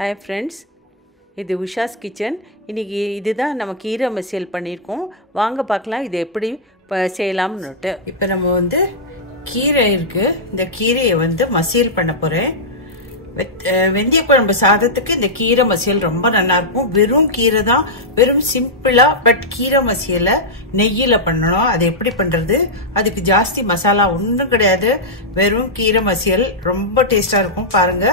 Hi friends, இது Usha's kitchen. இன்னைக்கு இதுதான் நம்ம கீரை மசியல் பண்ணியிருக்கோம். வாங்க பார்க்கலாம் இது எப்படி செய்யலாம்னுட்டு. இப்போ நம்ம கீரை இருக்கு. இந்த கீரையை மசியல் பண்ண போறேன். வெந்தய குழம்பு சாதத்துக்கு இந்த கீரை மசியல் ரொம்ப நல்லா இருக்கும். வெறும் கீரை தான், வெறும் சிம்பிளா. பட் கீரை மசியலை நெய்யில பண்ணணும். அது எப்படி பண்றது? அதுக்கு ஜாஸ்தி மசாலா ஒன்றும் கிடையாது. வெறும் கீரை மசியல் ரொம்ப டேஸ்டா இருக்கும். பாருங்க,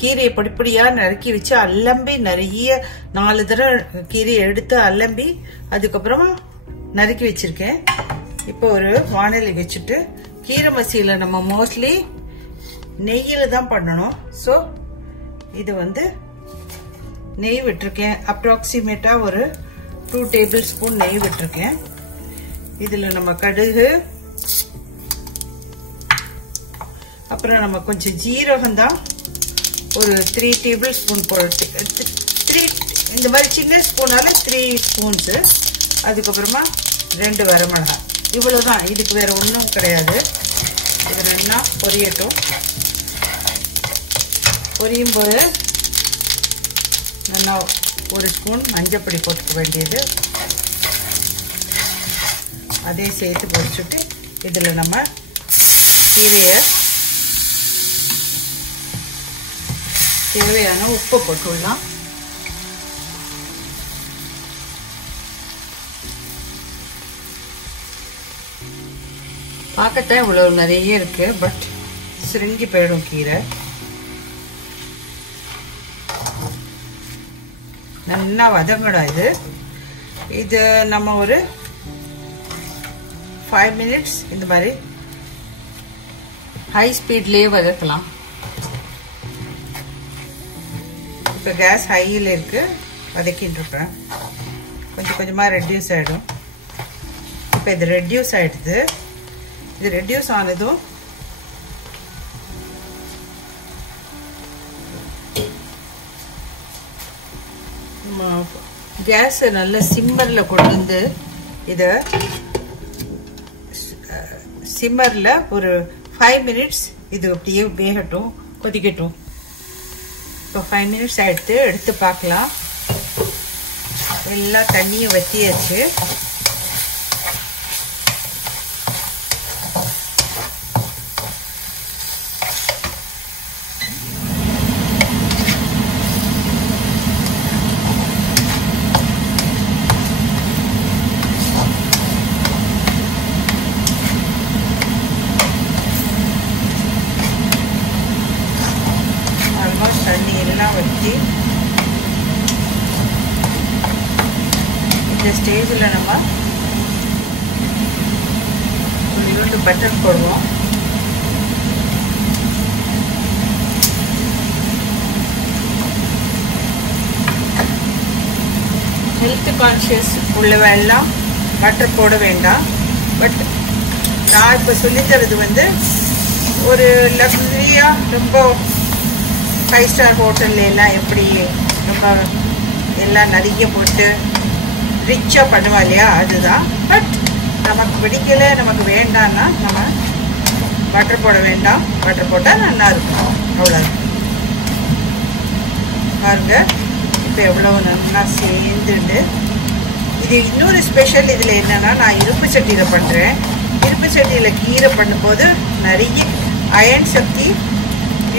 கீரையை பொடிப்பொடியா நறுக்கி வச்சு அலம்பி நிறைய 4 தடவை கீரையை எடுத்து அலம்பி அதுக்கப்புறமா நறுக்கி வச்சிருக்கேன். இப்போ ஒரு வாணலி வச்சுட்டு கீரை மசியலை நம்ம மோஸ்ட்லி நெய்யில தான் பண்ணணும். ஸோ இது நெய் விட்டுருக்கேன். அப்ராக்சிமேட்டா ஒரு 2 டேபிள் ஸ்பூன் நெய் விட்டுருக்கேன். இதுல நம்ம கடுகு, அப்புறம் நம்ம கொஞ்சம் ஜீரகம் தான் ஒரு 3 டேபிள் ஸ்பூன் போட்டு, 3 இந்த மாதிரி சின்ன ஸ்பூனால 3 ஸ்பூன்ஸ். அதுக்கப்புறமா 2 வரமிளகாய். இவ்வளவுதான், இதுக்கு வேற ஒன்றும் கிடையாது. இது நல்லா பொரியட்டும். பொரியும் போது நல்லா 1 ஸ்பூன் மஞ்சப்பொடி போட்டுக்க வேண்டியது. அதே சேர்த்து பொரிச்சுட்டு இதுல நம்ம கீரையை தேவையான உப்பு போட்டுடலாம். பார்க்கத்தான் இவ்வளவு நிறைய இருக்கு, பட் சுருங்கி போயிடும் கீரை. நல்லா வதங்கணும். இது நம்ம ஒரு 5 மினிட்ஸ் இந்த மாதிரி ஹை ஸ்பீட்லயே வதக்கலாம். இப்போ கேஸ் ஹையில் இருக்கு, வதக்கிட்டு இருக்கிறேன். கொஞ்சம் கொஞ்சமா ரெடியூஸ் ஆயிடும். இப்போ இது ரெடியூஸ் ஆயிடுது. இது ரெடியூஸ் ஆனதும் கேஸ் நல்ல சிம்மர்ல கொண்டு வந்து இத சிம்மர்ல ஒரு 5 மினிட்ஸ் இது அப்படியே வேகட்டும், கொதிக்கட்டும். இப்போ 5 மினிட்ஸ் எடுத்து பார்க்கலாம். எல்லா தண்ணியும் வத்தியாச்சு. தண்ணி எல்லாம் வச்சு இந்த ஸ்டேஜில் நம்ம கொஞ்சோண்டு பட்டர் போடுவோம். ஹெல்த் கான்ஷியஸ் உள்ளவெல்லாம் பட்டர் போட வேண்டாம். பட் நான் இப்போ சொல்லித்தரது ஒரு லக்ஸரியா, ரொம்ப 5 ஸ்டார் ஹோட்டல்ல எல்லாம் எப்படி ரொம்ப எல்லாம் நிறைய போட்டு ரிச்சா பண்ணுவா இல்லையா, அதுதான். பட் நமக்கு பிடிக்கல, நமக்கு வேண்டாம்னா நம்ம பட்டர் போட வேண்டாம். பட்டர் போட்டால் நல்லா இருக்கும். அவ்வளோ பாருங்க. இப்போ எவ்வளவு நல்லா சேர்ந்துட்டு இது இன்னொரு ஸ்பெஷல் இதில் என்னன்னா, நான் இரும்பு சட்டியில் பண்ணுறேன். இரும்பு சட்டியில் கீரை பண்ணும்போது நிறைய அயன் சக்தி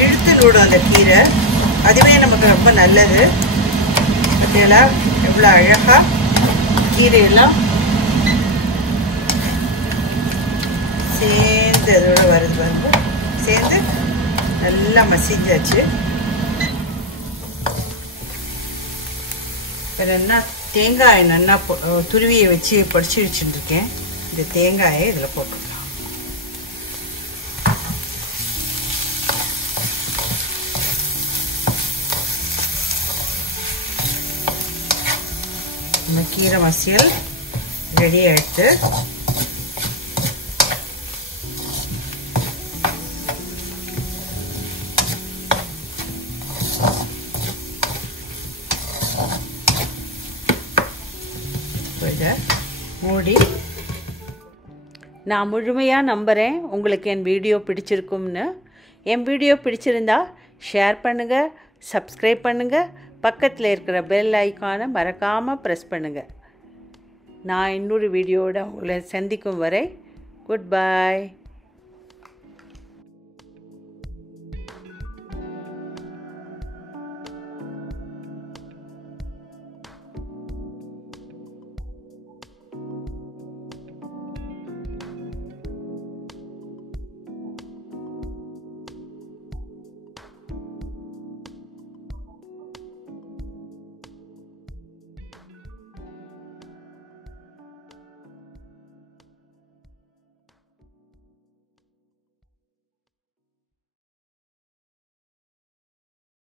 இழுத்து நூடும் அந்த கீரை. அதுவே நமக்கு ரொம்ப நல்லது. அதெல்லாம் எவ்வளோ அழகா கீரையெல்லாம் சேர்ந்து அதோட வருது. சேர்ந்து நல்லா மசிஞ்சாச்சு. இப்போ என்ன தேங்காய் நல்லா துருவியை வச்சு பொடிச்சு வச்சுருக்கேன். இந்த தேங்காயை இதில் போட்டுக்கலாம். நம்ம கீரை மசியல் ரெடி ஆயிடுத்து. மூடி நான் முழுமையாக நம்புகிறேன் உங்களுக்கு என் வீடியோ பிடிச்சிருக்கும்னு. என் வீடியோ பிடிச்சிருந்தா ஷேர் பண்ணுங்கள், சப்ஸ்கிரைப் பண்ணுங்கள். பக்கத்தில் இருக்கிற பெல் ஐக்கானை மறக்காமல் ப்ரெஸ் பண்ணுங்கள். நான் இன்னொரு வீடியோவோட உங்களை சந்திக்கும் வரை குட் பை.